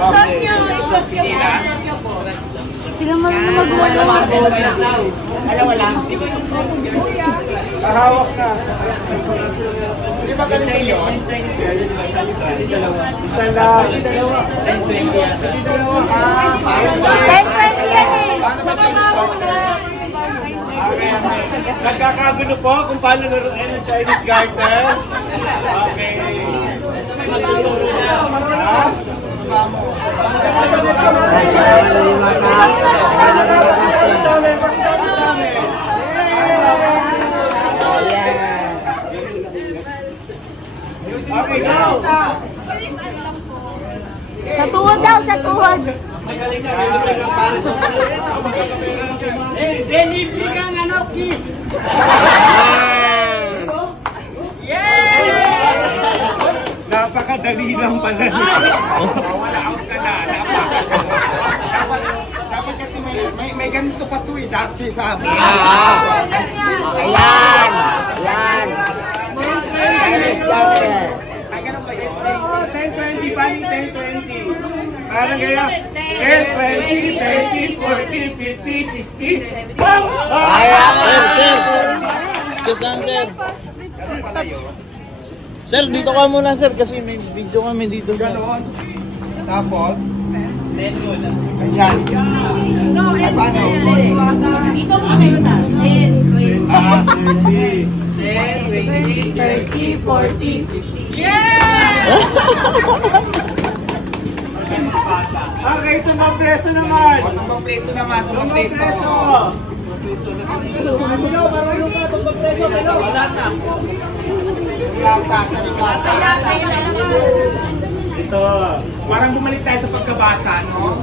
Isot po. Sila marunong magawa ng Dalawa lang. Kahawak na. Di ba ganito yun? Isa lang. 10-20 yata. 10-20 yan eh. Nagkakagulo po kung paano laruin ng Chinese garter. Okay. Matuturo na. Ha? Okay, go! Sa tuhod daw, sa tuhod. Magaling ka rin para sa pulo. Libre kang ano, kiss! Napakadali lang pala. Wala out ka na. Dapat kasi may ganito pa ito eh. Dati sa amin. Ayan! Ayan! Ay, ganun ba yun? Oo, 10-20, paling 10-20. Parang gaya, 10-20, 30, 40, 50, 60. Bam! Ayan, sir. Excuse lang, sir. Ganun pala yun. Sir, dito ka muna, sir, kasi may video kami dito, sir. Ganon. Tapos, ayan. Ay, paano? Dito mo kami sa 10, 20. 10, 20, 30, 40. Okay, tumbang preso naman. Tumbang preso naman, tumbang Tumbang preso. preso. Wala na. Ito. Parang bumalik tayo sa pagkabata, no?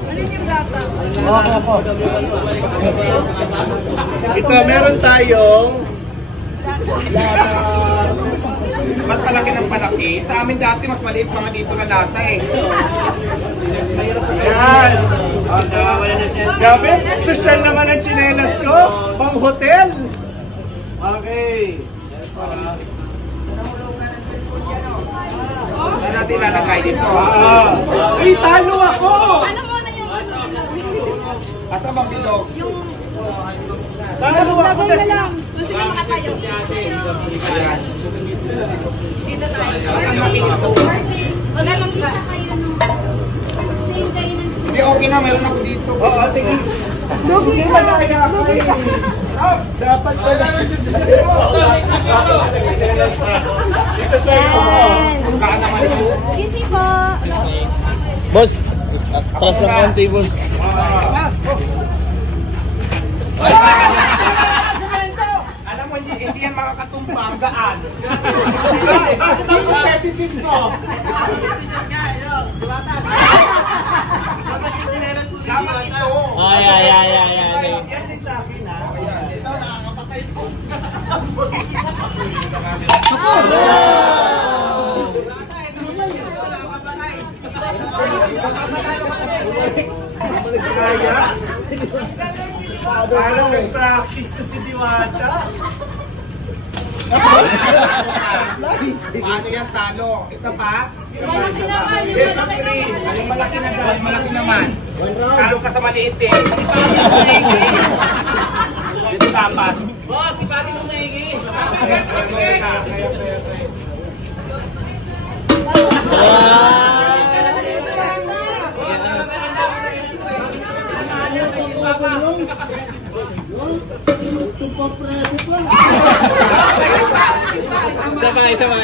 Ito, meron tayong Ba't palaki ng palaki? Sa amin dati, mas maliit mga dito na lata eh. yan. Gabi, social naman ang tsinelas ko. Pang hotel. Okay. Saan natin ilalagay dito? Ay, talo ako! Ano muna yung Asa bang bilog? Talo ako na siya. Gusto nyo makatayo? Ayan. Dito tayo. Wag lang isa kayo nung same kayo ng Hindi, okay na. Meron ako dito. Oo, tingin. Hindi malaya ako eh. Dapat pala. Dito sa iyo. Kaan naman ito. Excuse me po. Boss, atras lang konti, boss. Alam mo, hindi yan makakatumbang. Gaan. Bakit ang competitive ko? Dapat ito. Ay. Yan din sa akin ha. Ito, nakakapatay ko. Kaya? Parang nag-practice na si Diwata. Paano yan talo? Isa pa? Malaki naman. Yes, ang three. Yung malaki na guys, malaki naman. Talo ka sa maliit eh. Dito dapat. Boss, si Pati mo naigi.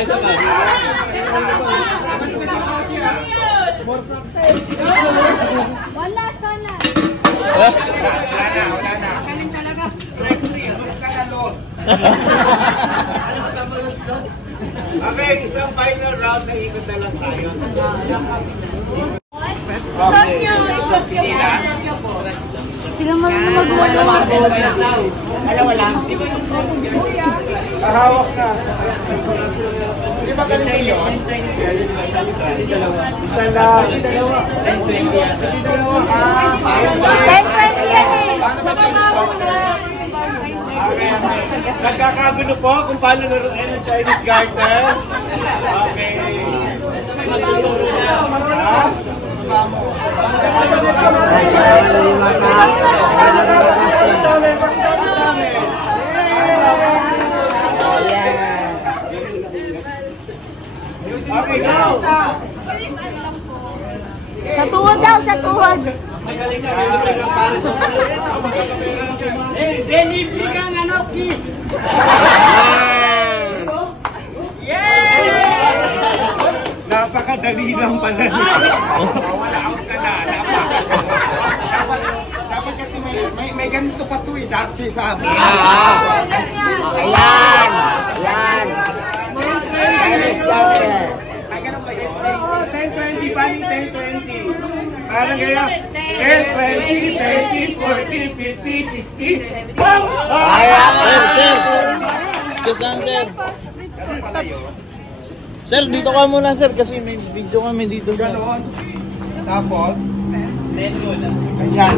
Sabay. Wala sana. Wala na. Galing talaga. Los ka na los. Okay, isang final round na ikot na lang tayo. Isot po. Sila marunong magawa ng Dalawa lang. Kahawak na. Di ba ganito yun? Isa lang. 10-20 yata. 10-20 yan eh. Nagkakagulo po kung paano laruin ng Chinese garter. Okay. Matuturo na. Ha? Sa tuhod daw, sa tuhod. Napakadali lang pala. Wala out ka na. Dapat kasi may ganito pa to eh. Dati sa amin. Ayan! Ayan! Ay, ganun ba yun? Oo, 10-20, paling 10-20. Parang kaya, 10, 20, 30, 40, 50, 60. Bam! Sir! Excuse lang, sir. Ganun pala yun. Sir, dito ka muna, sir, kasi may video kami dito, sir. Ganon. Tapos, ayan.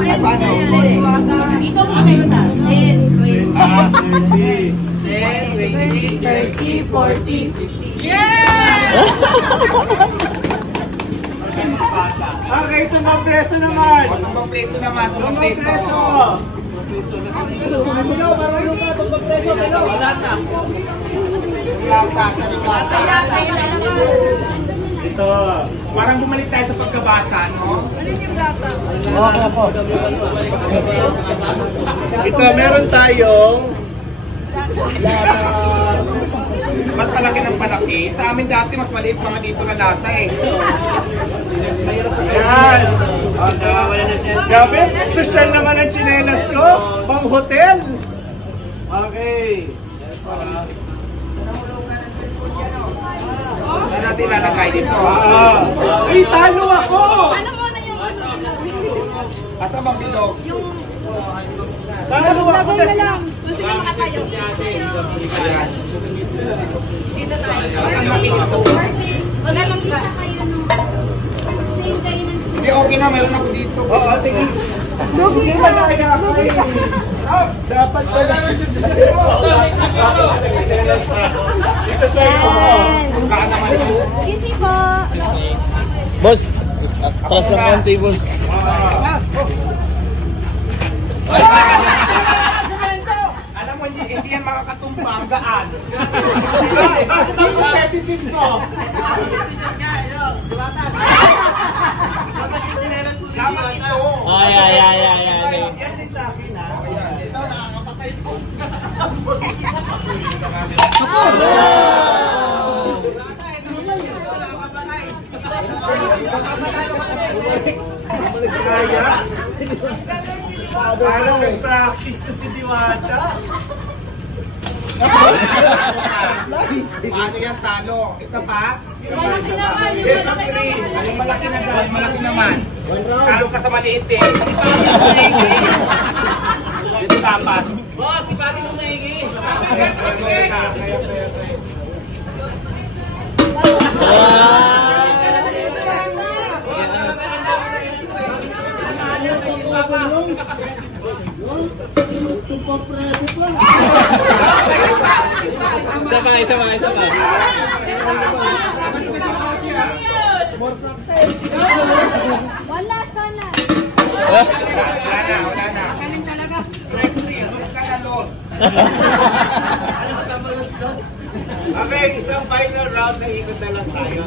Ay, paano? Dito mo na isa. 10, 20, 10, 20, 30, 40. Okay, tumbang preso naman. Tumbang preso naman, tumbang Tumbang preso. preso. Lata, sa lata. Ito. Parang bumalik tayo sa pagkabata, no? Ito, meron tayong Ba't palaki ng palaki? Sa amin dati, mas maliit pa nga dito na lata eh. yan. Grabe, social naman ang tsinelas ko. Pang hotel. Okay. Saan natin lalagay dito? Uy, talo ako! Asa bang bilog? Talo ako na siya. Dito tayo. Wag na mag-isa kayo nung same kayo ng Hindi, okay na. Mayroon ako dito. Oo, tingin. Hindi malaya ako eh. Dapat pala. Dito sa iyo. Kaan naman ito. Excuse me po. Boss, atras lang konti, boss. Alam mo, hindi yan makakatumbang. Gaan. Bakit ang competitive mo? Tama ito. Ay. Yan din sa akin ha. Ito, nakakapatay ko. Kaya? Parang nag-practice na si Diwata. Ano yan, talo? Isa pa? Yes, ang three. Anong malaki na ba? Malaki naman. Talo ka sa maliit eh. Ito dapat. Boss, si Papi mo maigi. Sabay. Wala sana. Wala na. Okay, isang final round na ikot na lang tayo.